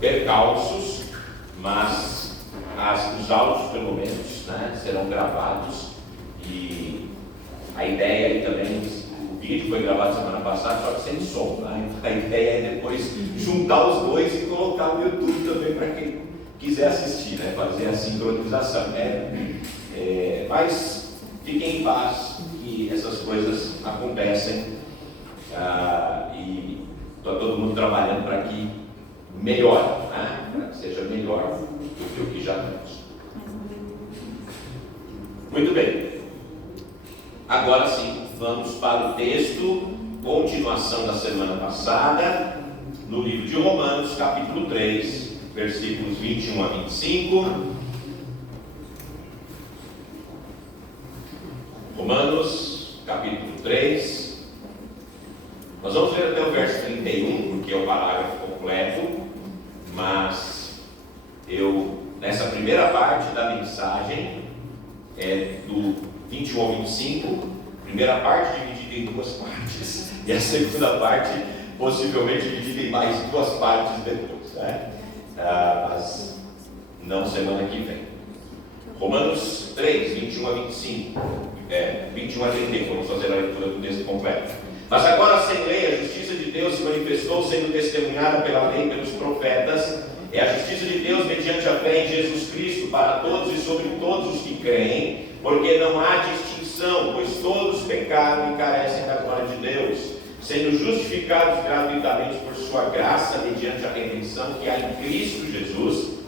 percalços, mas os áudios, pelo menos, né, serão gravados. E a ideia aí também, o vídeo foi gravado semana passada, só que sem som, né? A ideia é depois juntar os dois e colocar no YouTube também para quem quiser assistir, né? Fazer a sincronização. Mas fiquem em paz, que essas coisas acontecem, e está todo mundo trabalhando para que melhore, né? Para que seja melhor do que o que já temos. Muito bem. Agora sim, vamos para o texto, continuação da semana passada, no livro de Romanos, capítulo 3, versículos 21 a 25. Romanos, capítulo 3. Nós vamos ler até o verso 31, porque é o parágrafo completo, mas nessa primeira parte da mensagem, do 21 ao 25, primeira parte dividida em duas partes, e a segunda parte possivelmente dividida em mais duas partes depois, né? Mas não semana que vem. Romanos 3, 21 a 25, 21 a 31, vamos fazer a leitura do texto completo. Mas agora, sem lei, a justiça de Deus se manifestou, sendo testemunhada pela lei e pelos profetas. É a justiça de Deus mediante a fé em Jesus Cristo para todos e sobre todos os que creem, porque não há distinção, pois todos pecaram e carecem da glória de Deus, sendo justificados gratuitamente por sua graça, mediante a redenção que há em Cristo Jesus,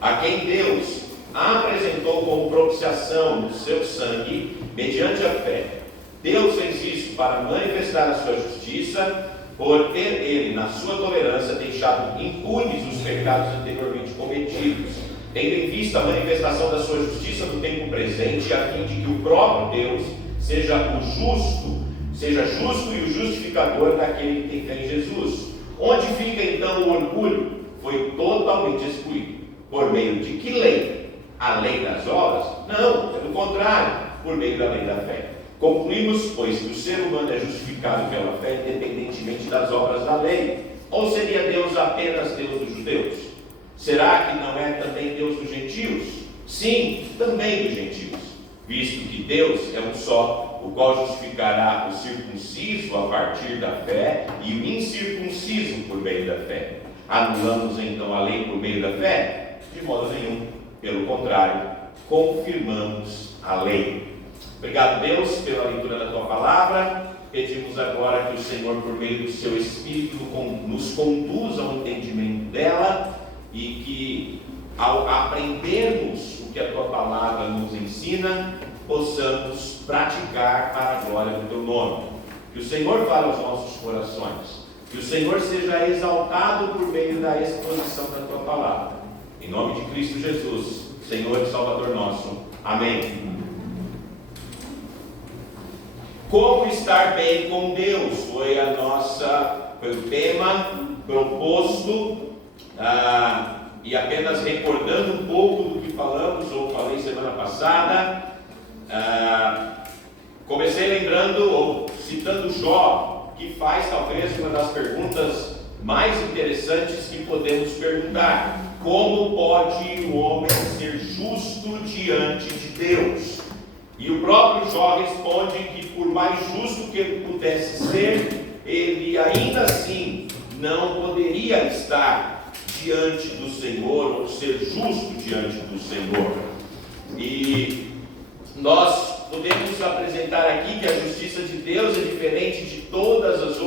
a quem Deus apresentou como propiciação do seu sangue, mediante a fé. Deus fez isso para manifestar a sua justiça, por ter Ele, na sua tolerância, deixado impunes os pecados anteriormente cometidos, tendo em vista a manifestação da sua justiça no tempo presente, a fim de que o próprio Deus seja justo e o justificador daquele que tem fé em Jesus. Onde fica então o orgulho? Foi totalmente excluído. Por meio de que lei? A lei das obras? Não, pelo contrário, por meio da lei da fé. Concluímos, pois, que o ser humano é justificado pela fé independentemente das obras da lei. Ou seria Deus apenas Deus dos judeus? Será que não é também Deus dos gentios? Sim, também dos gentios, visto que Deus é um só, o qual justificará o circunciso a partir da fé e o incircunciso por meio da fé. Anulamos então a lei por meio da fé? De modo nenhum. Pelo contrário, confirmamos a lei. Obrigado, Deus, pela leitura da Tua Palavra. Pedimos agora que o Senhor, por meio do Seu Espírito, nos conduza ao entendimento dela e que, ao aprendermos o que a Tua Palavra nos ensina, possamos praticar para a glória do Teu nome. Que o Senhor fale aos nossos corações. Que o Senhor seja exaltado por meio da exposição da Tua Palavra. Em nome de Cristo Jesus, Senhor e Salvador nosso. Amém. Como estar bem com Deus foi o tema proposto, e apenas recordando um pouco do que falamos ou falei semana passada, comecei lembrando ou citando Jó, que faz talvez uma das perguntas mais interessantes que podemos perguntar: como pode o homem ser justo diante de Deus? E o próprio Jó responde que, por mais justo que ele pudesse ser, ele ainda assim não poderia estar diante do Senhor, ou ser justo diante do Senhor. E nós podemos apresentar aqui que a justiça de Deus é diferente de todos os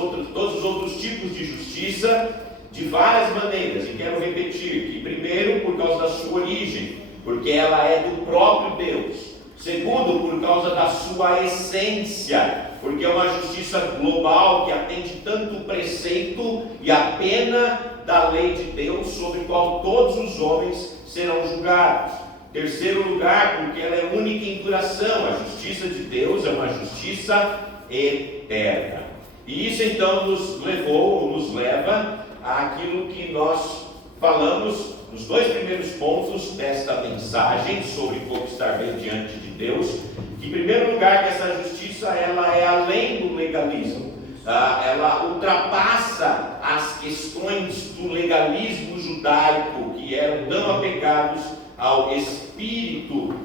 outros tipos de justiça, de várias maneiras. E quero repetir que, primeiro, por causa da sua origem, porque ela é do próprio Deus. Segundo, por causa da sua essência, porque é uma justiça global que atende tanto o preceito e a pena da lei de Deus, sobre o qual todos os homens serão julgados. Terceiro lugar, porque ela é única em duração. A justiça de Deus é uma justiça eterna. E isso então nos leva àquilo que nós falamos nos dois primeiros pontos desta mensagem sobre como estar bem diante de Deus. Que, em primeiro lugar, que essa justiça ela é além do legalismo. ela ultrapassa as questões do legalismo judaico, que eram tão apegados ao espírito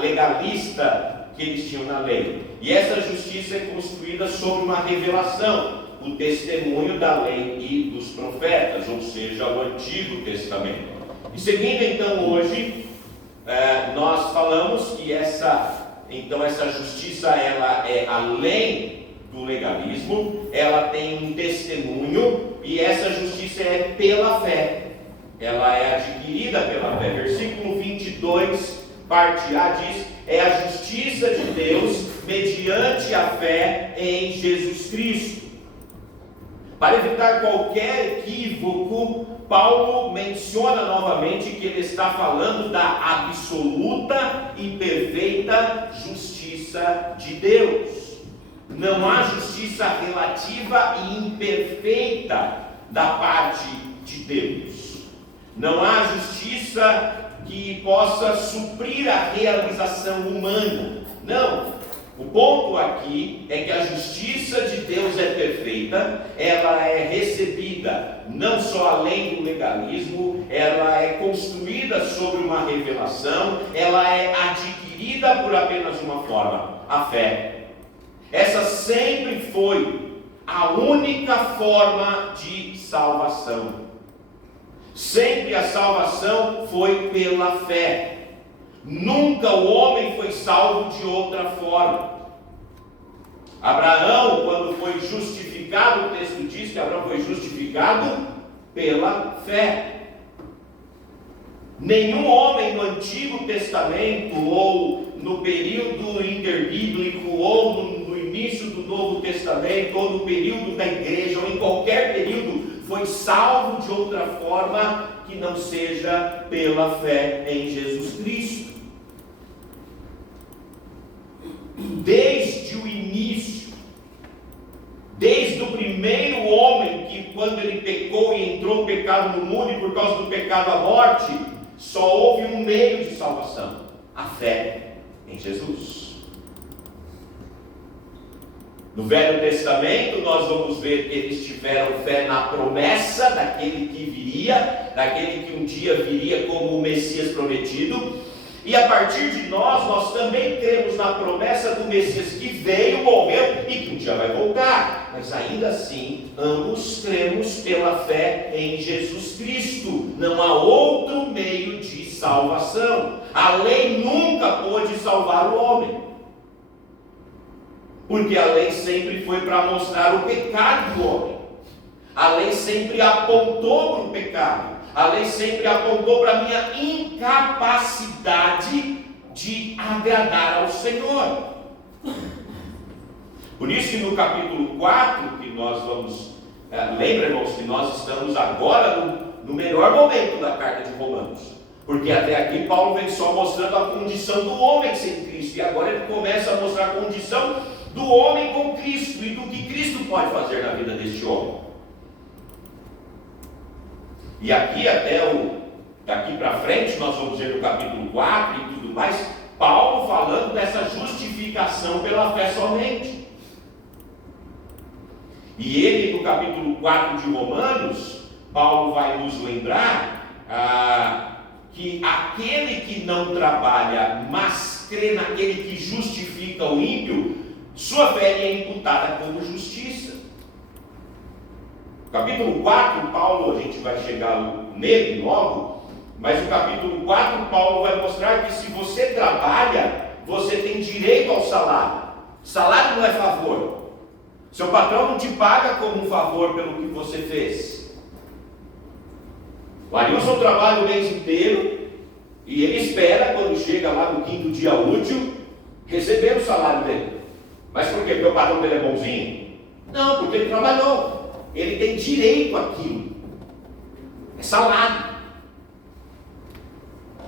legalista que eles tinham na lei. E essa justiça é construída sobre uma revelação, o testemunho da lei e dos profetas, ou seja, o Antigo Testamento. E seguindo então hoje, nós falamos que essa justiça ela é além do legalismo, ela tem um testemunho, e essa justiça é pela fé, ela é adquirida pela fé. Versículo 22, parte A diz: é a justiça de Deus mediante a fé em Jesus Cristo. Para evitar qualquer equívoco, Paulo menciona novamente que ele está falando da absoluta e perfeita justiça de Deus. Não há justiça relativa e imperfeita da parte de Deus. Não há justiça que possa suprir a realização humana. Não. O ponto aqui é que a justiça de Deus é perfeita, ela é recebida não só além do legalismo, ela é construída sobre uma revelação, ela é adquirida por apenas uma forma, a fé. Essa sempre foi a única forma de salvação. Sempre a salvação foi pela fé. Nunca o homem foi salvo de outra forma. Abraão, quando foi justificado, o texto diz que Abraão foi justificado pela fé. Nenhum homem no Antigo Testamento, ou no período interbíblico, ou no início do Novo Testamento, ou no período da igreja, ou em qualquer período, foi salvo de outra forma que não seja pela fé em Jesus Cristo. Desde o início, desde o primeiro homem, que quando ele pecou e entrou o pecado no mundo, e por causa do pecado a morte, só houve um meio de salvação: a fé em Jesus. No Velho Testamento, nós vamos ver que eles tiveram fé na promessa daquele que viria, daquele que um dia viria como o Messias prometido. E a partir de nós também cremos na promessa do Messias que veio, morreu e que um dia vai voltar. Mas ainda assim, ambos cremos pela fé em Jesus Cristo. Não há outro meio de salvação. A lei nunca pôde salvar o homem, porque a lei sempre foi para mostrar o pecado do homem. A lei sempre apontou para o pecado. A lei sempre apontou para a minha incapacidade de agradar ao Senhor. Por isso que no capítulo 4, que nós vamos... lembra, irmãos, que nós estamos agora no melhor momento da carta de Romanos. Porque até aqui Paulo vem só mostrando a condição do homem sem Cristo. E agora ele começa a mostrar a condição do homem com Cristo e do que Cristo pode fazer na vida deste homem. E aqui daqui para frente, nós vamos ver no capítulo 4 e tudo mais, Paulo falando dessa justificação pela fé somente. E ele, no capítulo 4 de Romanos, Paulo vai nos lembrar que aquele que não trabalha, mas crê naquele que justifica o ímpio, sua fé é imputada como justiça. Capítulo 4, Paulo, a gente vai chegar nele logo, mas no capítulo 4, Paulo vai mostrar que se você trabalha, você tem direito ao salário. Salário não é favor. Seu patrão não te paga como um favor pelo que você fez. O Arilson trabalha o mês inteiro e ele espera, quando chega lá no 5º dia útil, receber o salário dele. Mas por quê? Porque o patrão dele é bonzinho? Não, porque ele trabalhou. Ele tem direito àquilo. É salário.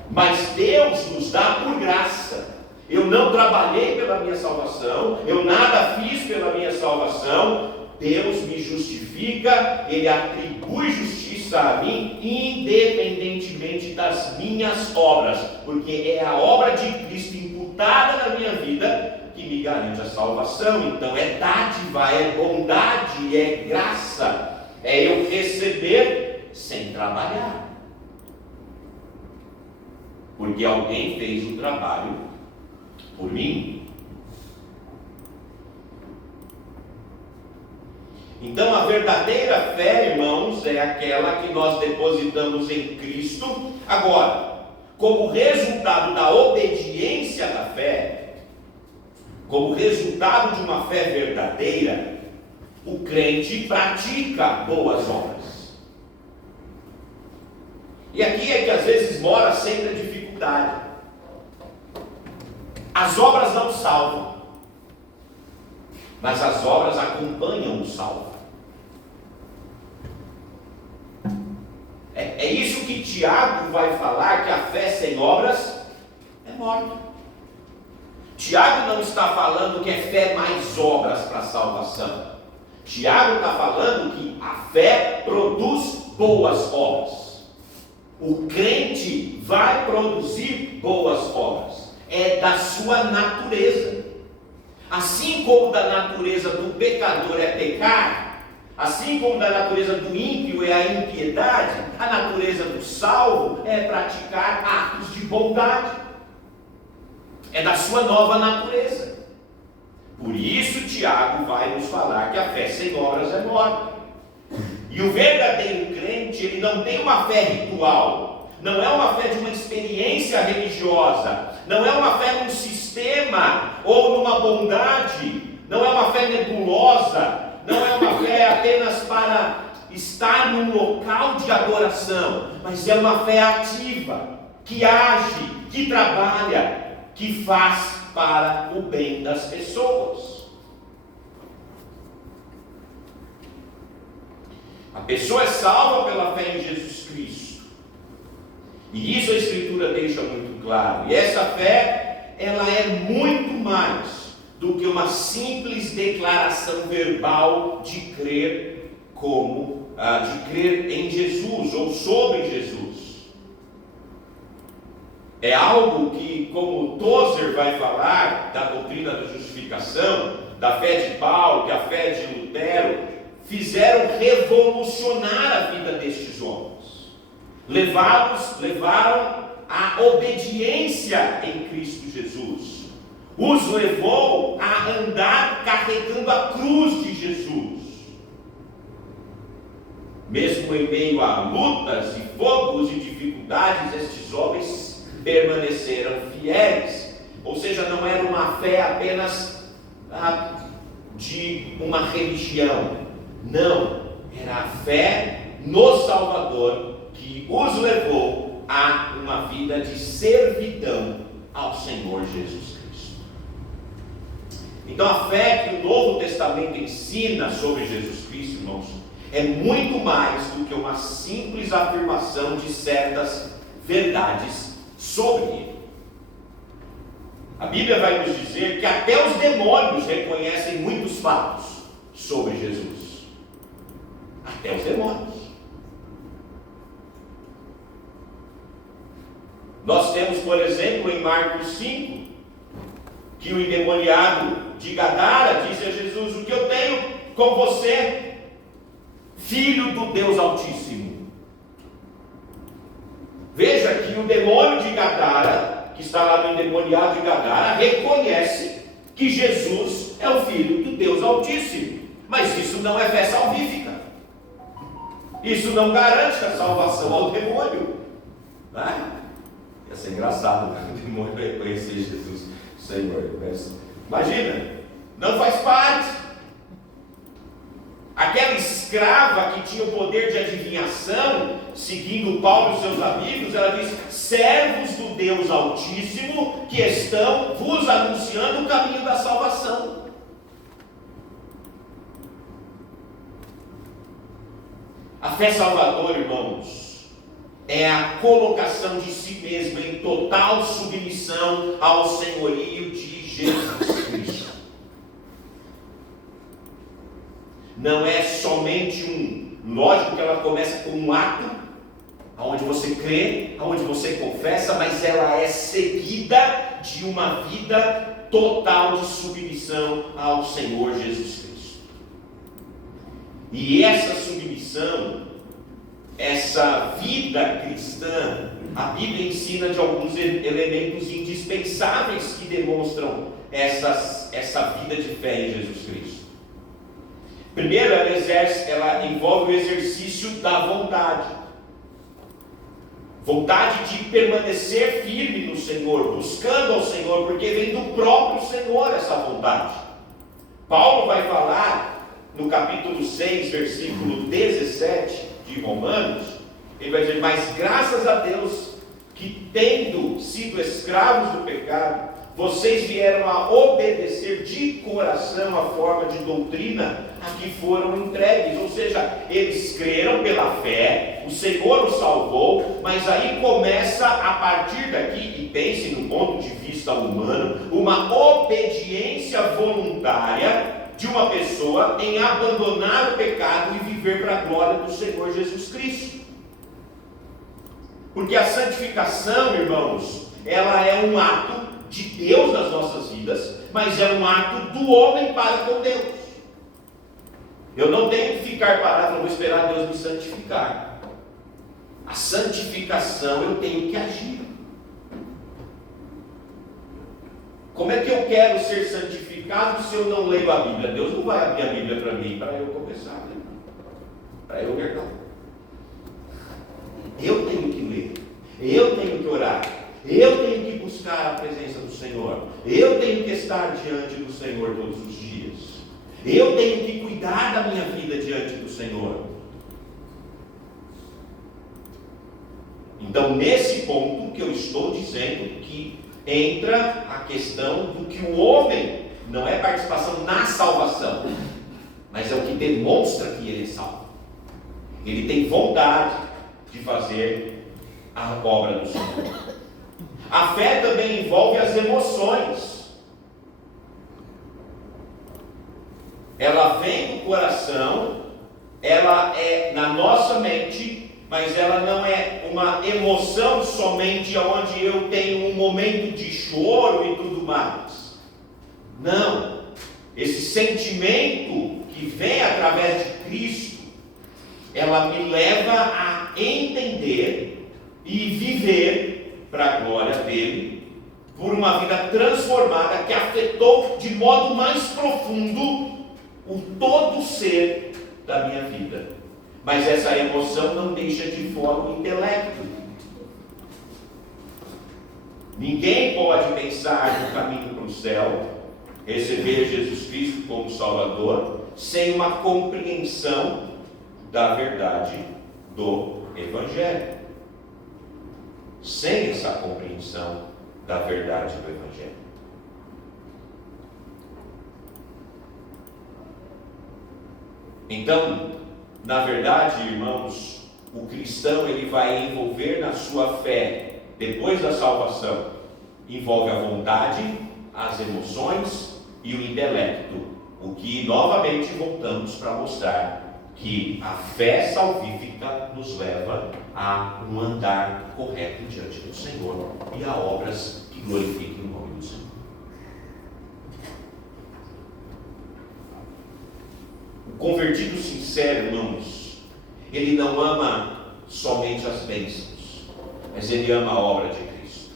Mas Deus nos dá por graça. Eu não trabalhei pela minha salvação, eu nada fiz pela minha salvação. Deus me justifica, Ele atribui justiça a mim, independentemente das minhas obras, porque é a obra de Cristo imputada na minha vida que me garante a salvação. Então é dádiva, é bondade, é graça, é eu receber sem trabalhar, porque alguém fez o trabalho por mim. Então a verdadeira fé, irmãos, é aquela que nós depositamos em Cristo. Agora, como resultado da obediência da fé, como resultado de uma fé verdadeira, o crente pratica boas obras. E aqui é que às vezes mora sempre a dificuldade. As obras não salvam, mas as obras acompanham o salvo. É isso que Tiago vai falar, que a fé sem obras é morta. Tiago não está falando que é fé mais obras para a salvação. Tiago está falando que a fé produz boas obras. O crente vai produzir boas obras. É da sua natureza. Assim como da natureza do pecador é pecar, assim como da natureza do ímpio é a impiedade, a natureza do salvo é praticar atos de bondade. É da sua nova natureza. Por isso Tiago vai nos falar que a fé sem obras é morta. E o verdadeiro crente, ele não tem uma fé ritual, não é uma fé de uma experiência religiosa, não é uma fé num sistema ou numa bondade, não é uma fé nebulosa, não é uma fé apenas para estar num local de adoração, mas é uma fé ativa, que age, que trabalha, que faz para o bem das pessoas. A pessoa é salva pela fé em Jesus Cristo, e isso a Escritura deixa muito claro. E essa fé, ela é muito mais do que uma simples declaração verbal de crer em Jesus ou sobre Jesus. É algo que, como Tozer vai falar da doutrina da justificação, da fé de Paulo, que a fé de Lutero, fizeram revolucionar a vida destes homens. Levaram à obediência em Cristo Jesus. Os levou a andar carregando a cruz de Jesus. Mesmo em meio a lutas e fogos e dificuldades, estes homens permaneceram fiéis. Ou seja, não era uma fé apenas de uma religião. Não, era a fé no Salvador que os levou a uma vida de servidão ao Senhor Jesus Cristo. Então a fé que o Novo Testamento ensina sobre Jesus Cristo, irmãos, é muito mais do que uma simples afirmação de certas verdades sobre ele. A Bíblia vai nos dizer que até os demônios reconhecem muitos fatos sobre Jesus. Até os demônios. Nós temos, por exemplo, em Marcos 5, que o endemoniado de Gadara disse a Jesus: o que eu tenho com você, filho do Deus Altíssimo? Veja que o demônio de Gadara, que está lá no endemoniado de Gadara, reconhece que Jesus é o filho do Deus Altíssimo. Mas isso não é fé salvífica. Isso não garante a salvação ao demônio. Ia ser engraçado, né? O demônio reconhecer Jesus, Senhor. Imagina, não faz parte. Aquela escrava que tinha o poder de adivinhação, seguindo Paulo e seus amigos, ela diz: servos do Deus Altíssimo, que estão vos anunciando o caminho da salvação. A fé salvadora, irmãos, é a colocação de si mesmo em total submissão ao senhorio de Jesus Cristo. Não é somente lógico que ela começa com um ato, onde você crê, onde você confessa, mas ela é seguida de uma vida total de submissão ao Senhor Jesus Cristo. E essa submissão, essa vida cristã, a Bíblia ensina de alguns elementos indispensáveis que demonstram essa vida de fé em Jesus Cristo. Primeiro, ela envolve o exercício da vontade. Vontade de permanecer firme no Senhor, buscando ao Senhor, porque vem do próprio Senhor essa vontade. Paulo vai falar no capítulo 6, versículo 17 de Romanos, ele vai dizer: mas graças a Deus que, tendo sido escravos do pecado, vocês vieram a obedecer de coração a forma de doutrina a que foram entregues. Ou seja, eles creram pela fé, o Senhor os salvou, mas aí começa, a partir daqui, e pense no ponto de vista humano, uma obediência voluntária de uma pessoa em abandonar o pecado e viver para a glória do Senhor Jesus Cristo. Porque a santificação, irmãos, ela é um ato de Deus nas nossas vidas, mas é um ato do homem para com Deus. Eu não tenho que ficar parado, não vou esperar Deus me santificar. A santificação eu tenho que agir. Como é que eu quero ser santificado se eu não leio a Bíblia? Deus não vai abrir a Bíblia para mim para eu começar a ler, para eu ler, não. Eu tenho que ler, eu tenho que orar, eu tenho que buscar a presença do Senhor, eu tenho que estar diante do Senhor todos os dias, eu tenho que cuidar da minha vida diante do Senhor. Então, nesse ponto que eu estou dizendo que entra a questão do que o homem não é participação na salvação, mas é o que demonstra que ele é salvo. Ele tem vontade de fazer a obra do Senhor. A fé também envolve as emoções. Ela vem do coração, ela é na nossa mente, mas ela não é uma emoção somente onde eu tenho um momento de choro e tudo mais. Não. Esse sentimento que vem através de Cristo, ela me leva a entender e viver para a glória dele, por uma vida transformada que afetou de modo mais profundo o todo ser da minha vida. Mas essa emoção não deixa de fora o intelecto. Ninguém pode pensar no caminho para o céu, receber Jesus Cristo como Salvador, sem uma compreensão da verdade do Evangelho. Sem essa compreensão da verdade do Evangelho. Então, na verdade, irmãos, o cristão ele vai envolver na sua fé, depois da salvação, envolve a vontade, as emoções e o intelecto, o que novamente voltamos para mostrar que a fé salvífica nos leva a um andar correto diante do Senhor e a obras que glorifiquem o nome do Senhor. O convertido sincero, irmãos, ele não ama somente as bênçãos, mas ele ama a obra de Cristo.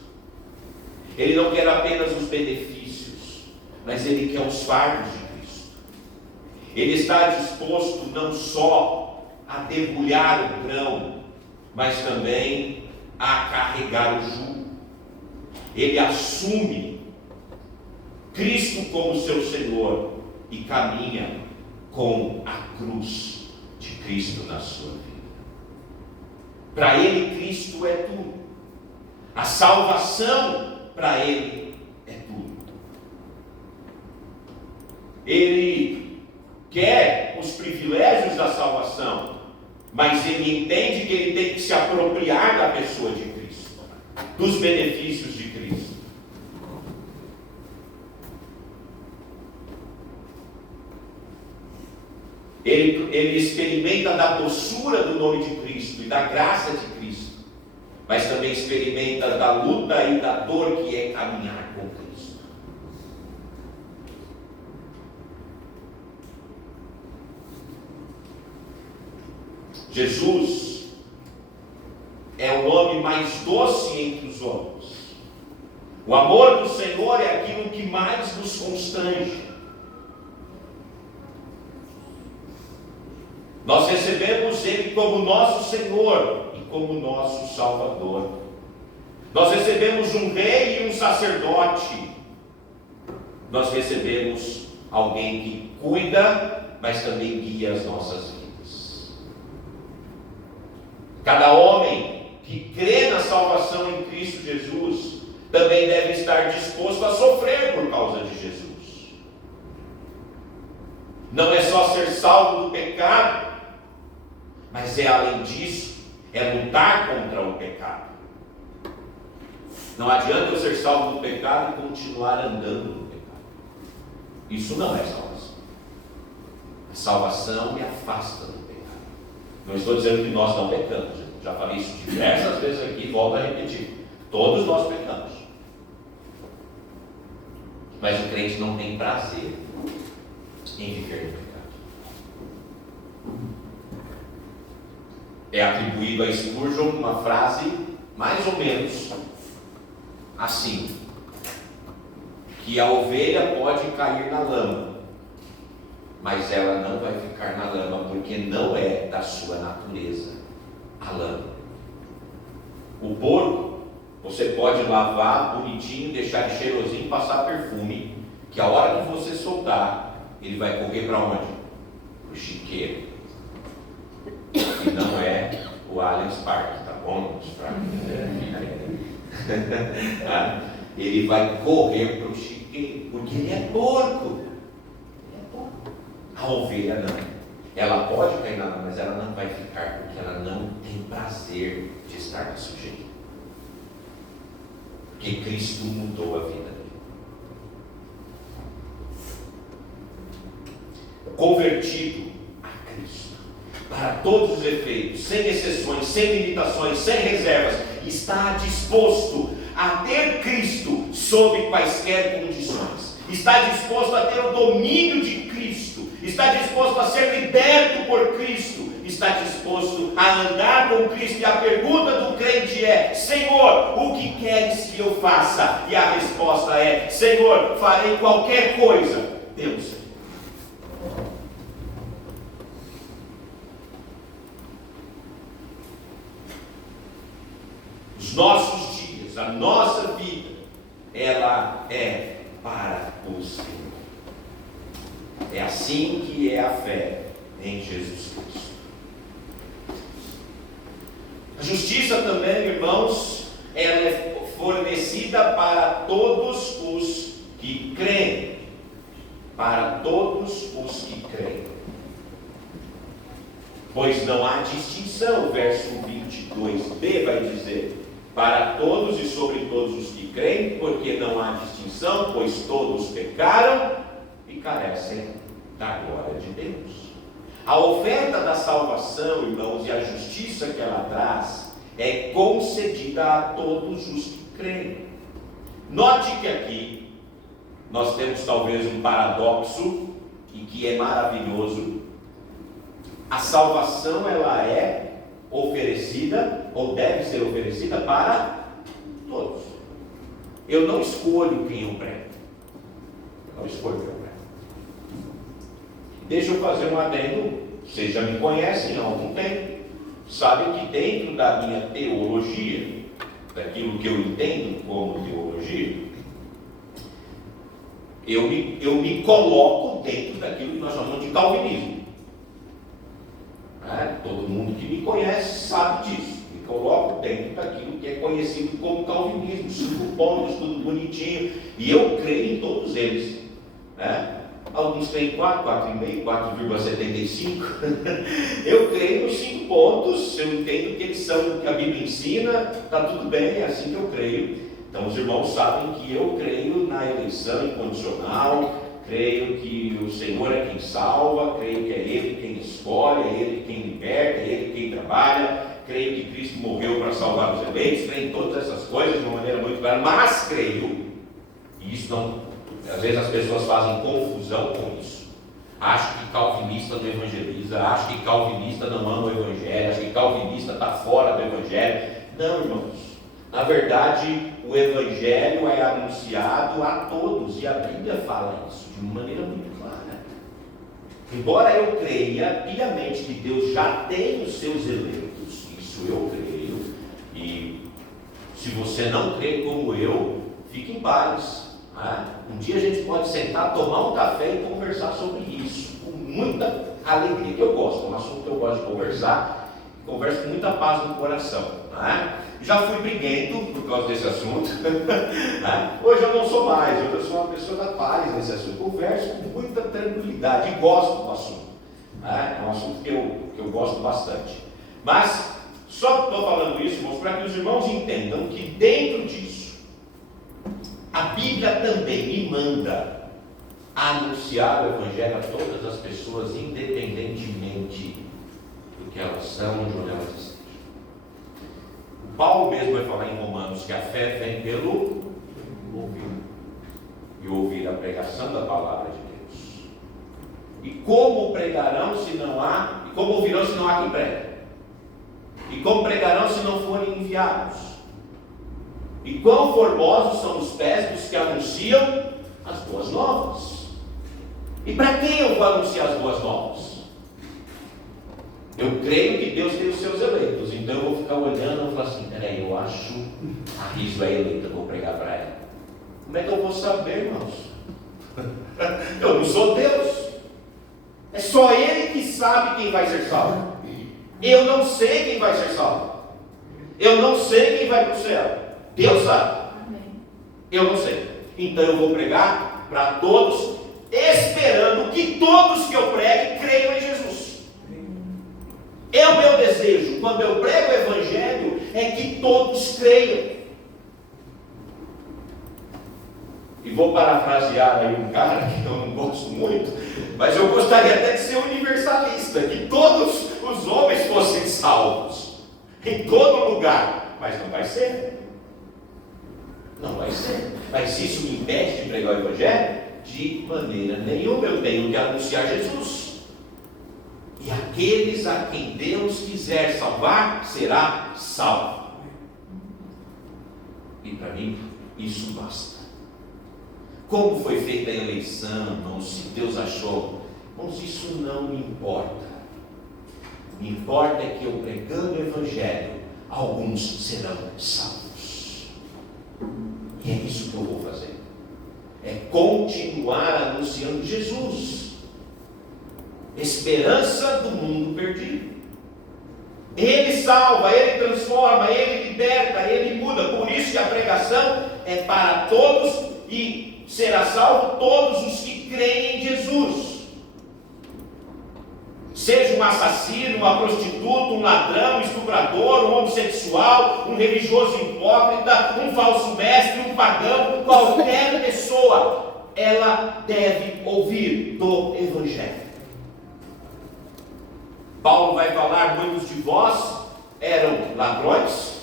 Ele não quer apenas os benefícios, mas ele quer os fardos de Cristo. Ele está disposto não só a debulhar o grão, mas também a carregar o jugo. Ele assume Cristo como seu Senhor e caminha com a cruz de Cristo na sua vida. Para ele, Cristo é tudo. A salvação, para ele, é tudo. Ele quer os privilégios da salvação, mas ele entende que ele tem que se apropriar da pessoa de Cristo, dos benefícios de Cristo. Ele experimenta da doçura do nome de Cristo e da graça de Cristo, mas também experimenta da luta e da dor que é caminhar com Cristo. Jesus é o nome mais doce entre os homens. O amor do Senhor é aquilo que mais nos constrange. Nós recebemos Ele como nosso Senhor e como nosso Salvador. Nós recebemos um rei e um sacerdote. Nós recebemos alguém que cuida, mas também guia as nossas vidas. Cada homem que crê na salvação em Cristo Jesus também deve estar disposto a sofrer por causa de Jesus. Não é só ser salvo do pecado, mas é além disso, é lutar contra o pecado. Não adianta eu ser salvo do pecado e continuar andando no pecado. Isso não é salvação. A salvação me afasta do pecado. Não estou dizendo que nós não pecamos. Já falei isso diversas vezes aqui, volto a repetir. Todos nós pecamos. Mas o crente não tem prazer em viver no pecado. É atribuído a Spurgeon uma frase mais ou menos assim: que a ovelha pode cair na lama, mas ela não vai ficar na lama, porque não é da sua natureza a lama. O porco, você pode lavar bonitinho, deixar ele cheirosinho, passar perfume, que a hora que você soltar, ele vai correr para onde? Para o chiqueiro. E não é o Allianz Parque, tá bom? Ele vai correr para o chiqueiro, porque ele é porco. A ovelha não. Ela pode cair na lama, mas ela não vai ficar, porque ela não tem prazer de estar na sujeira. Porque Cristo mudou a vida dele. Convertido a Cristo, para todos os efeitos, sem exceções, sem limitações, sem reservas, está disposto a ter Cristo sob quaisquer condições. Está disposto a ter o domínio de Cristo. Está disposto a ser liberto por Cristo. Está disposto a andar com Cristo. E a pergunta do crente é: Senhor, o que queres que eu faça? E a resposta é: Senhor, farei qualquer coisa. Deus. Os nossos dias, a nossa vida, ela é para o Senhor. É assim que é a fé em Jesus Cristo. A justiça também, irmãos, ela é fornecida para todos os que creem. Para todos os que creem. Pois não há distinção, o verso 22b vai dizer: para todos e sobre todos os que creem, porque não há distinção, pois todos pecaram e carecem da glória de Deus. A oferta da salvação, irmãos, e a justiça que ela traz, é concedida a todos os que creem. Note que aqui nós temos talvez um paradoxo, e que é maravilhoso. A salvação, ela é oferecida, ou deve ser oferecida para todos. Eu não escolho quem eu prego. Eu não escolho quem eu prego. Deixa eu fazer um adendo. Vocês já me conhecem há algum tempo. Sabem que dentro da minha teologia, daquilo que eu entendo como teologia, eu me coloco dentro daquilo que nós chamamos de calvinismo. Todo mundo que me conhece sabe disso. Me coloco dentro daquilo que é conhecido como calvinismo. 5 pontos, tudo bonitinho. E eu creio em todos eles. Alguns creem 4, 4,5, 4,75. Eu creio nos 5 pontos. Eu entendo que eles são o que a Bíblia ensina. Está tudo bem, é assim que eu creio. Então os irmãos sabem que eu creio na eleição incondicional. Creio que o Senhor é quem salva, creio que é Ele quem escolhe, é Ele quem liberta, é Ele quem trabalha, creio que Cristo morreu para salvar os eleitos, creio em todas essas coisas de uma maneira muito clara, mas creio, e isso não, às vezes as pessoas fazem confusão com isso, Acho que calvinista não evangeliza, acho que calvinista não ama o Evangelho, acho que calvinista está fora do Evangelho. Não, irmãos. Na verdade, o Evangelho é anunciado a todos, e a Bíblia fala isso de uma maneira muito clara. Embora eu creia piamente que Deus já tem os seus eleitos, isso eu creio, e se você não crê como eu, fique em paz. Um dia a gente pode sentar, tomar um café e conversar sobre isso, com muita alegria, que eu gosto, é um assunto que eu gosto de conversar, converso com muita paz no coração. Já fui briguento por causa desse assunto, hoje eu não sou mais, hoje eu sou uma pessoa da paz nesse assunto, converso com muita tranquilidade e gosto do assunto, é um assunto que eu gosto bastante. Mas só estou falando isso, irmãos, para que os irmãos entendam que dentro disso, a Bíblia também me manda anunciar o Evangelho a todas as pessoas, independentemente do que elas são, de onde elas estão. O Paulo mesmo vai falar em Romanos que a fé vem pelo ouvir, e ouvir a pregação da palavra de Deus. E como pregarão se não há, e como ouvirão se não há quem pregue? E como pregarão se não forem enviados? E quão formosos são os pés dos que anunciam as boas novas. E para quem eu vou anunciar as boas novas? Eu creio que Deus tem os seus eleitos, então eu vou ficar olhando e falar assim, peraí, eu acho a Riso é eleita, vou pregar para ela. Como é que eu vou saber, irmãos? Eu não sou Deus. É só Ele que sabe quem vai ser salvo. Eu não sei quem vai ser salvo. Eu não sei quem vai para o céu. Deus sabe. Eu não sei. Então eu vou pregar para todos, esperando que todos que eu pregue creiam em Jesus. É o meu desejo, quando eu prego o Evangelho, é que todos creiam. E vou parafrasear aí um cara que eu não gosto muito, mas eu gostaria até de ser universalista, que todos os homens fossem salvos, em todo lugar, mas não vai ser. Não vai ser. Mas isso me impede de pregar o Evangelho? De maneira nenhuma. Eu tenho que anunciar Jesus. E aqueles a quem Deus quiser salvar, será salvo. E para mim, isso basta. Como foi feita a eleição, irmãos, se Deus achou, irmãos, isso não me importa. O que importa é que eu pregando o Evangelho, alguns serão salvos. E é isso que eu vou fazer. É continuar anunciando Jesus. Esperança do mundo perdido. Ele salva, Ele transforma, Ele liberta, Ele muda. Por isso que a pregação é para todos e será salvo todos os que creem em Jesus. Seja um assassino, uma prostituta, um ladrão, um estuprador, um homossexual, um religioso hipócrita, um falso mestre, um pagão, qualquer pessoa, ela deve ouvir do Evangelho. Paulo vai falar, muitos de vós eram ladrões,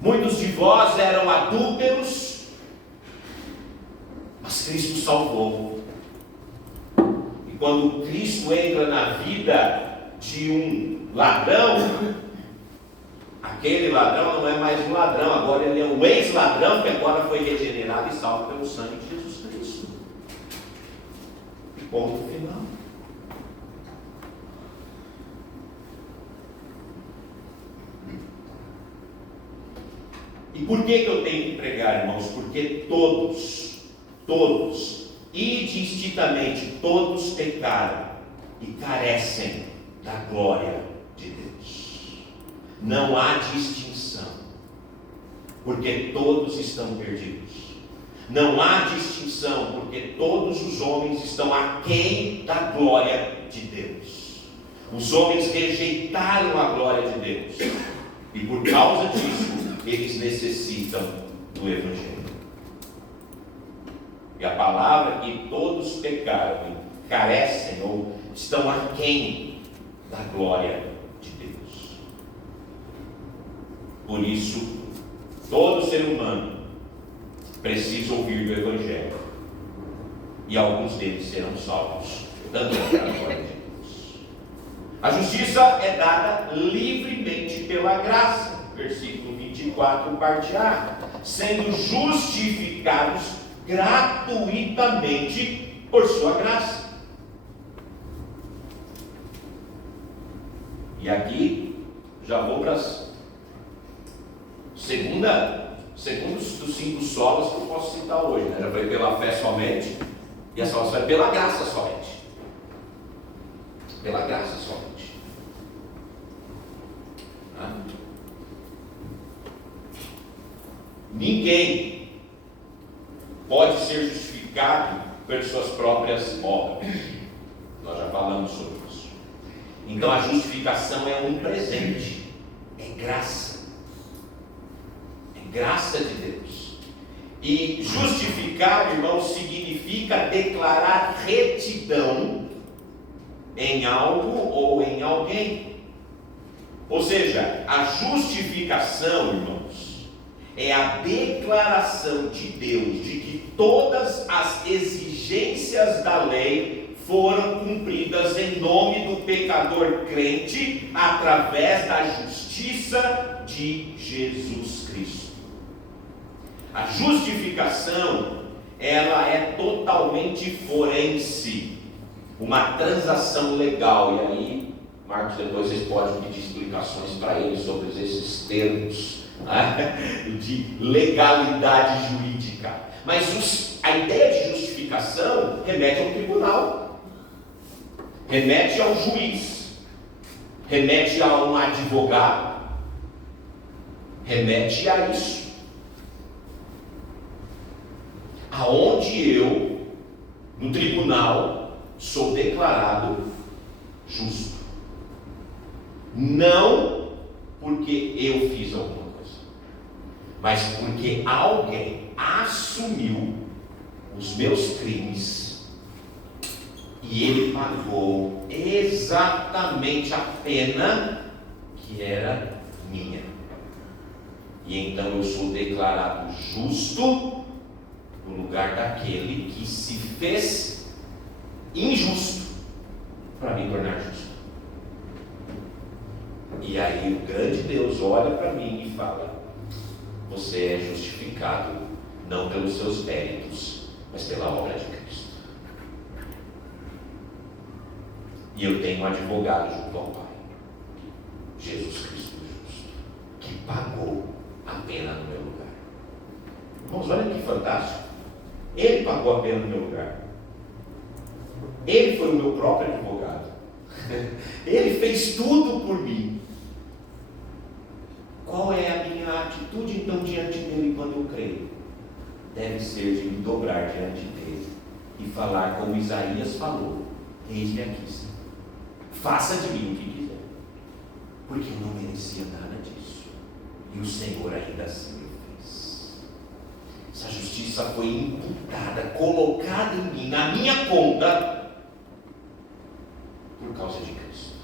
muitos de vós eram adúlteros, mas Cristo salvou. E quando Cristo entra na vida de um ladrão, aquele ladrão não é mais um ladrão, agora ele é um ex-ladrão que agora foi regenerado e salvo pelo sangue de Jesus Cristo. Ponto final. E por que eu tenho que pregar, irmãos? Porque todos, indistintamente, todos pecaram e carecem da glória de Deus. Não há distinção, porque todos estão perdidos. Não há distinção, porque todos os homens estão aquém da glória de Deus. Os homens rejeitaram a glória de Deus, e por causa disso, eles necessitam do Evangelho. E a palavra que todos pecaram e carecem ou estão aquém da glória de Deus. Por isso, todo ser humano precisa ouvir do Evangelho. e alguns deles serão salvos, dando a glória de Deus. A justiça é dada livremente pela graça, versículo 24, parte A, sendo justificados gratuitamente por sua graça. E aqui já vou para as segundo dos 5 solas que eu posso citar hoje, né? Já foi pela fé somente, e a salvação é pela graça somente. Pela graça somente. Ninguém pode ser justificado pelas suas próprias obras. Nós já falamos sobre isso. Então a justificação é um presente, é graça. Graça de Deus. E justificar, irmãos, significa declarar retidão em algo ou em alguém. Ou seja, a justificação, irmãos, é a declaração de Deus de que todas as exigências da lei foram cumpridas em nome do pecador crente através da justiça de Jesus Cristo. A justificação, ela é totalmente forense, uma transação legal. E aí, Marcos, depois vocês podem pedir explicações para ele sobre esses termos, né, de legalidade jurídica. Mas a ideia de justificação remete ao tribunal, remete ao juiz, remete a um advogado, remete a isso. Aonde eu, no tribunal, sou declarado justo. Não porque eu fiz alguma coisa, mas porque alguém assumiu os meus crimes e ele pagou exatamente a pena que era minha. E então eu sou declarado justo no lugar daquele que se fez injusto para me tornar justo. E aí o grande Deus olha para mim e fala: você é justificado não pelos seus méritos, mas pela obra de Cristo. E eu tenho um advogado junto ao Pai, Jesus Cristo justo, que pagou a pena no meu lugar. Irmãos, olha que fantástico. Ele pagou a pena no meu lugar. Ele foi o meu próprio advogado. Ele fez tudo por mim. Qual é a minha atitude então diante dele quando eu creio? Deve ser de me dobrar diante dele e falar como Isaías falou: eis-me aqui, Senhor. Faça de mim o que quiser, porque eu não merecia nada disso, e o Senhor ainda assim me fez. Essa justiça foi imputada, colocada em mim, na minha conta, por causa de Cristo.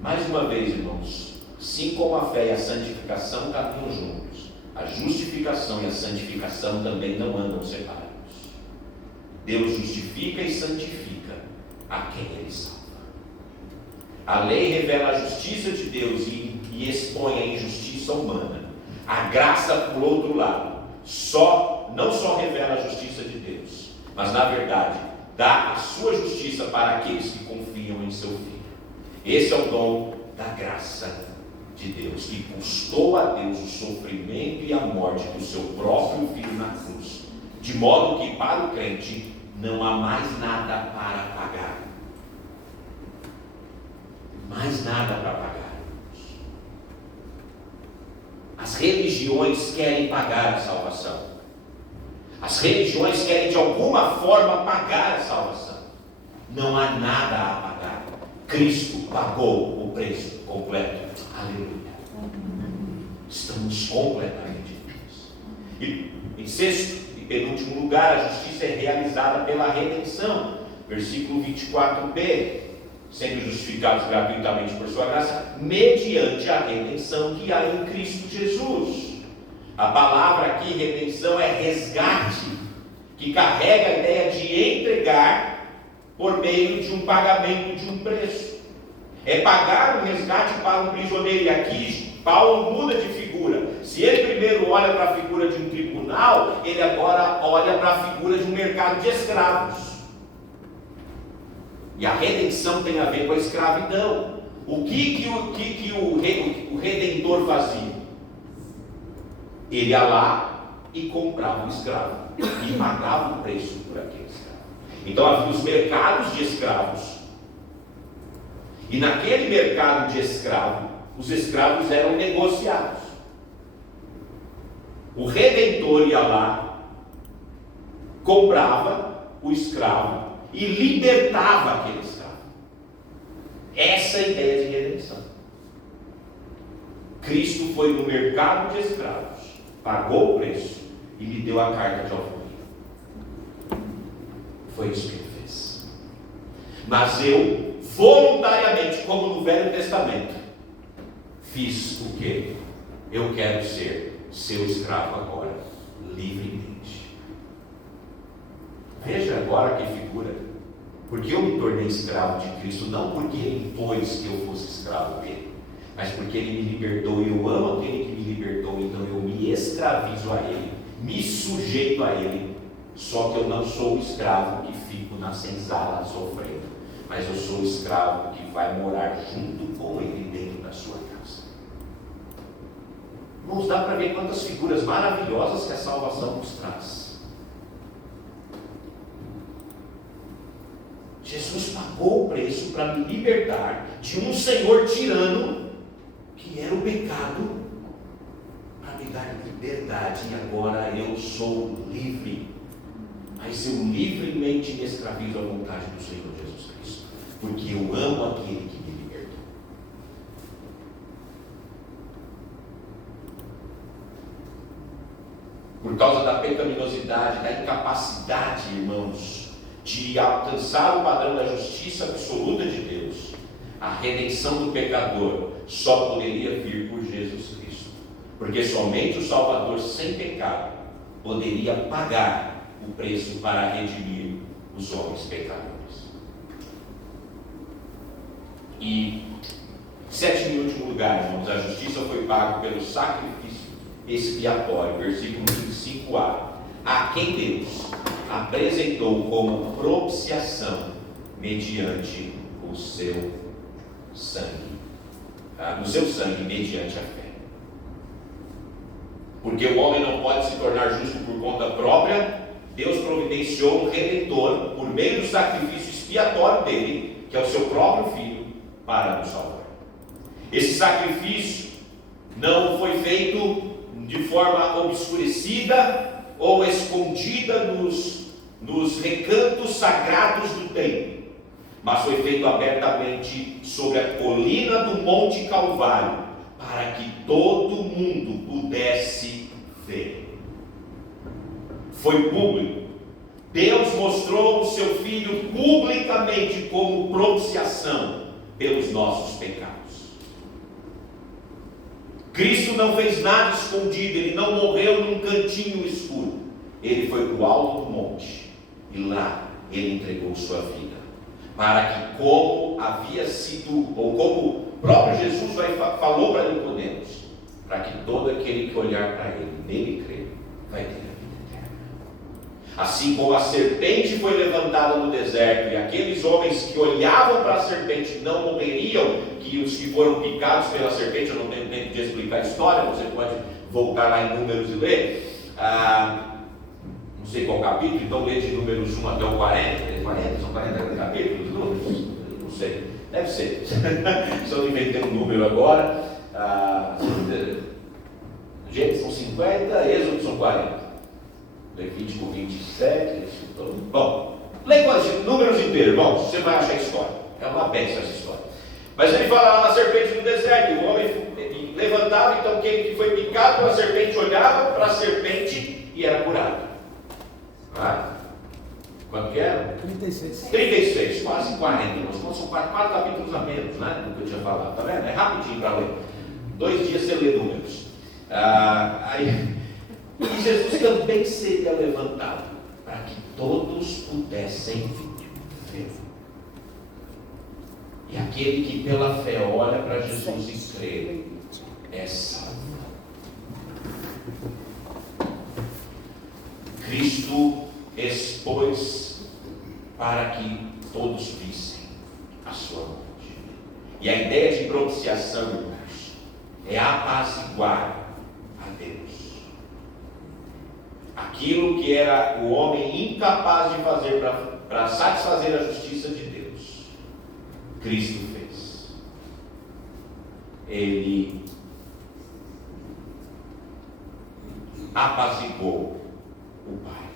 Mais uma vez, irmãos, assim como a fé e a santificação caminham juntos, a justificação e a santificação também não andam separados. Deus justifica e santifica a quem Ele salva. A lei revela a justiça de Deus e expõe a injustiça humana. A graça, por outro lado, não só revela a justiça de Deus, mas na verdade dá a sua justiça para aqueles que confiam em seu Filho. Esse é o dom da graça de Deus, que custou a Deus o sofrimento e a morte do seu próprio Filho na cruz, de modo que para o crente não há mais nada para pagar. Mais nada para pagar. As religiões querem pagar a salvação. As religiões querem de alguma forma pagar a salvação. Não há nada a pagar. Cristo pagou o preço completo. Aleluia. Estamos completamente livres. E em sexto e penúltimo lugar, a justiça é realizada pela redenção. Versículo 24b. Sendo justificados gratuitamente por sua graça, mediante a redenção que há em Cristo Jesus. A palavra aqui, redenção, é resgate, que carrega a ideia de entregar por meio de um pagamento de um preço. É pagar um resgate para um prisioneiro. E aqui Paulo muda de figura. Se ele primeiro olha para a figura de um tribunal, ele agora olha para a figura de um mercado de escravos. E a redenção tem a ver com a escravidão. O que o Redentor fazia? Ele ia lá e comprava um escravo e pagava o preço por aquele escravo. Então havia os mercados de escravos, e naquele mercado de escravo, os escravos eram negociados. O Redentor ia lá, comprava o escravo e libertava aquele escravo. Essa é a ideia de redenção. Cristo foi no mercado de escravos, pagou o preço e lhe deu a carta de alforria. Foi isso que ele fez. Mas eu, voluntariamente, como no Velho Testamento, fiz o quê? Eu quero ser seu escravo agora, livremente. Veja agora que figura. Porque eu me tornei escravo de Cristo, não porque ele impôs que eu fosse escravo dele, mas porque ele me libertou, e eu amo aquele que me libertou, então eu me escravizo a ele, me sujeito a ele. Só que eu não sou o escravo que fico na senzala sofrendo, mas eu sou o escravo que vai morar junto com ele dentro da sua casa. Vamos dar para ver quantas figuras maravilhosas que a salvação nos traz. Jesus pagou o preço para me libertar de um senhor tirano, que era o pecado, para me dar liberdade, e agora eu sou livre. Mas eu livremente me escravizo à vontade do Senhor Jesus Cristo, porque eu amo aquele que me libertou. Por causa da pecaminosidade, da incapacidade, irmãos, de alcançar o padrão da justiça absoluta de Deus, a redenção do pecador só poderia vir por Jesus Cristo, porque somente o Salvador sem pecado poderia pagar o preço para redimir os homens pecadores. E, sétimo e último lugar, irmãos, a justiça foi paga pelo sacrifício expiatório, versículo 25a, a quem Deus apresentou como propiciação mediante o seu sangue, no seu sangue mediante a fé. Porque o homem não pode se tornar justo por conta própria. Deus providenciou um redentor por meio do sacrifício expiatório dele, que é o seu próprio filho, para nos salvar. Esse sacrifício não foi feito de forma obscurecida ou escondida nos recantos sagrados do templo, mas foi feito abertamente sobre a colina do Monte Calvário, para que todo mundo pudesse ver. Foi público. Deus mostrou o seu Filho publicamente como propiciação pelos nossos pecados. Cristo não fez nada escondido, ele não morreu num cantinho escuro. Ele foi para o alto do monte e lá ele entregou sua vida, para que, como havia sido, ou como o próprio Jesus falou para Nicodemos, para que todo aquele que olhar para ele, nele crer, vai ter a vida eterna. Assim como a serpente foi levantada no deserto, e aqueles homens que olhavam para a serpente não morreriam, que os que foram picados pela serpente, eu não tenho tempo de explicar a história, você pode voltar lá em Números e ler, não sei qual capítulo, então lê de Números 1 até o 40, são 40 capítulos, Números? Não sei, deve ser, se eu não inventei um número agora, gente, são 50, Êxodo são 40, Levítico 27, bom, lê Números inteiros, bom, você vai achar a história, é uma benção essa história. Mas ele fala lá na serpente no deserto, o homem levantava, então quem que foi picado pela serpente olhava para a serpente e era curado. Quanto que era? 36, quase 40. Nós são 4 capítulos a menos, né? Do que eu tinha falado, tá vendo? É rapidinho para ler. 2 dias você lê Números. Aí E Jesus também seria levantado para que todos pudessem ver. E aquele que pela fé olha para Jesus e crê é salvo. Cristo expôs para que todos vissem a sua morte. E a ideia de propiciação, irmãos, é apaziguar a Deus. Aquilo que era o homem incapaz de fazer para satisfazer a justiça de Deus, Cristo fez. Ele apaziguou o Pai,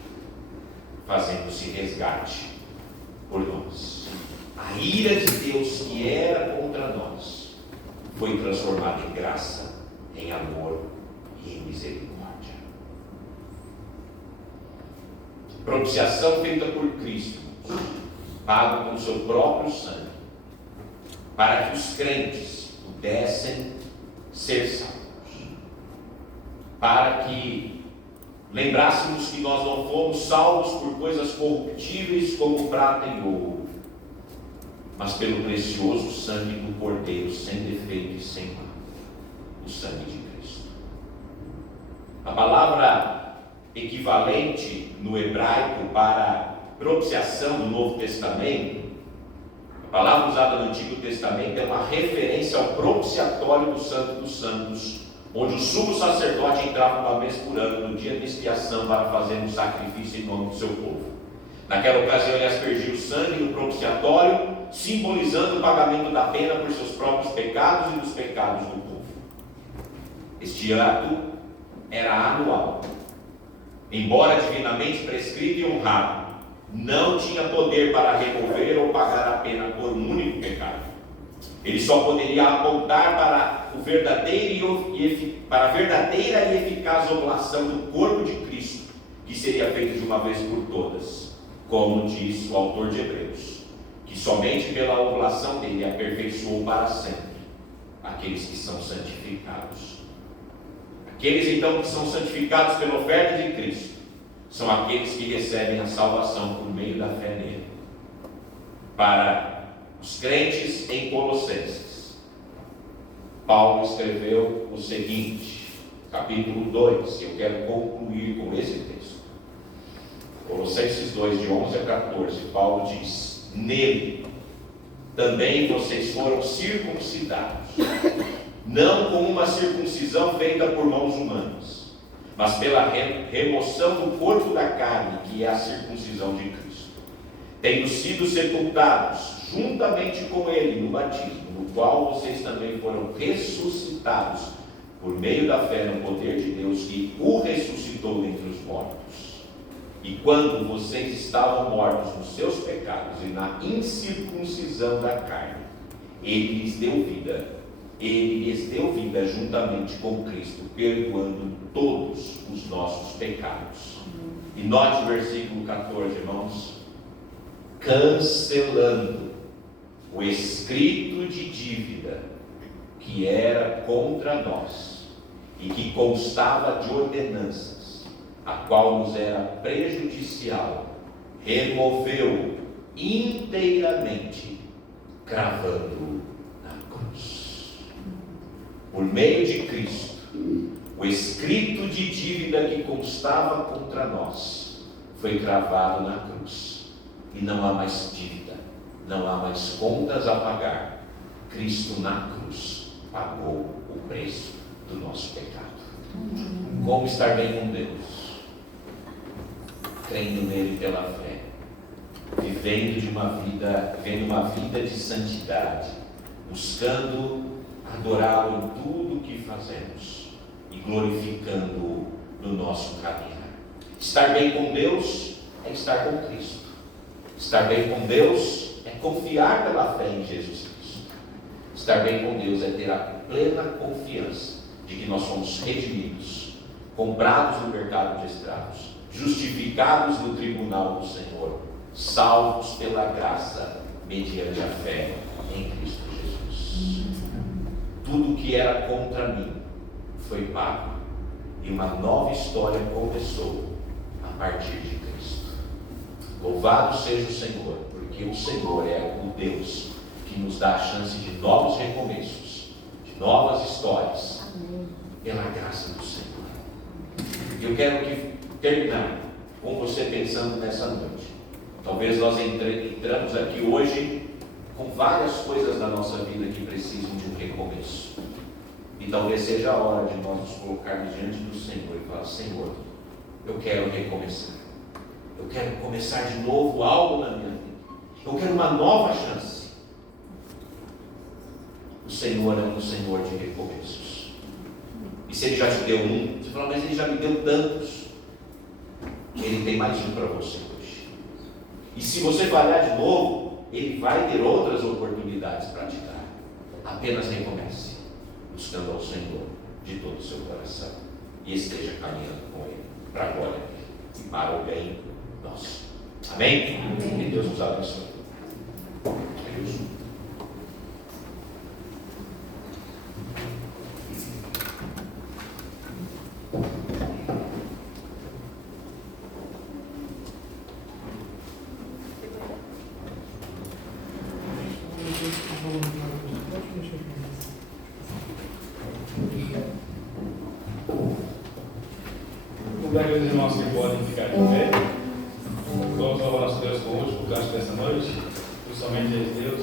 fazendo-se resgate por nós. A ira de Deus que era contra nós foi transformada em graça, em amor e em misericórdia. Propiciação feita por Cristo, pago com o seu próprio sangue, para que os crentes pudessem ser salvos, para que lembrássemos que nós não fomos salvos por coisas corruptíveis como prata e ouro, mas pelo precioso sangue do Cordeiro, sem defeito e sem mal, o sangue de Cristo. A palavra equivalente no hebraico para propiciação no Novo Testamento, a palavra usada no Antigo Testamento é uma referência ao propiciatório do Santo dos Santos, onde o sumo sacerdote entrava uma vez por ano no dia de expiação para fazer um sacrifício em nome do seu povo. Naquela ocasião ele aspergia o sangue no propiciatório, simbolizando o pagamento da pena por seus próprios pecados e dos pecados do povo. Este ato era anual. Embora divinamente prescrito e honrado, não tinha poder para remover ou pagar a pena por um único pecado. Ele só poderia apontar para a verdadeira e eficaz oblação do corpo de Cristo, que seria feita de uma vez por todas, como diz o autor de Hebreus, que somente pela oblação dele aperfeiçoou para sempre aqueles que são santificados. Aqueles então que são santificados pela oferta de Cristo são aqueles que recebem a salvação por meio da fé nele. Para os crentes em Colossenses, Paulo escreveu o seguinte, capítulo 2, eu quero concluir com esse texto. Colossenses 2, de 11 a 14, Paulo diz: nele também vocês foram circuncidados, não com uma circuncisão feita por mãos humanas, mas pela remoção do corpo da carne, que é a circuncisão de Cristo, tendo sido sepultados juntamente com ele no batismo, no qual vocês também foram ressuscitados por meio da fé no poder de Deus que o ressuscitou dentre os mortos. E quando vocês estavam mortos nos seus pecados e na incircuncisão da carne, ele lhes deu vida juntamente com Cristo, perdoando todos os nossos pecados. E note o versículo 14, irmãos: cancelando o escrito de dívida que era contra nós e que constava de ordenanças, a qual nos era prejudicial, removeu inteiramente, cravando na cruz. Por meio de Cristo, o escrito de dívida que constava contra nós foi cravado na cruz, e não há mais dívida, não há mais contas a pagar. Cristo na cruz pagou o preço do nosso pecado. Como estar bem com Deus? Crendo nele pela fé, vivendo uma vida de santidade, buscando adorá-lo em tudo o que fazemos e glorificando-o no nosso caminhar. Estar bem com Deus é estar com Cristo. Estar bem com Deus é confiar pela fé em Jesus Cristo. Estar bem com Deus é ter a plena confiança de que nós somos redimidos, comprados no mercado de escravos, justificados no tribunal do Senhor, salvos pela graça mediante a fé em Cristo Jesus. Tudo que era contra mim foi pago, e e uma nova história começou a partir de Cristo. Louvado seja o Senhor, porque o Senhor é o Deus que nos dá a chance de novos recomeços, de novas histórias, pela graça do Senhor. Eu quero terminar com você pensando nessa noite. Talvez nós entramos aqui hoje com várias coisas da nossa vida que precisam de um recomeço. E talvez seja a hora de nós nos colocarmos diante do Senhor e falar: Senhor, eu quero recomeçar. Eu quero começar de novo algo na minha vida. Eu quero uma nova chance. O Senhor é um Senhor de recomeços. E se Ele já te deu um, você fala: mas Ele já me deu tantos. Ele tem mais um para você hoje. E se você falhar de novo, Ele vai ter outras oportunidades para te dar. Apenas recomece, buscando ao Senhor de todo o seu coração. E esteja caminhando com Ele, para a glória dele e para o bem nosso. Amém? Amém. Que Deus nos abençoe. Deus. Convidar aqueles irmãos que podem ficar de pé. Vamos louvar nosso Deus com o último canto dessa noite. Principalmente a Deus.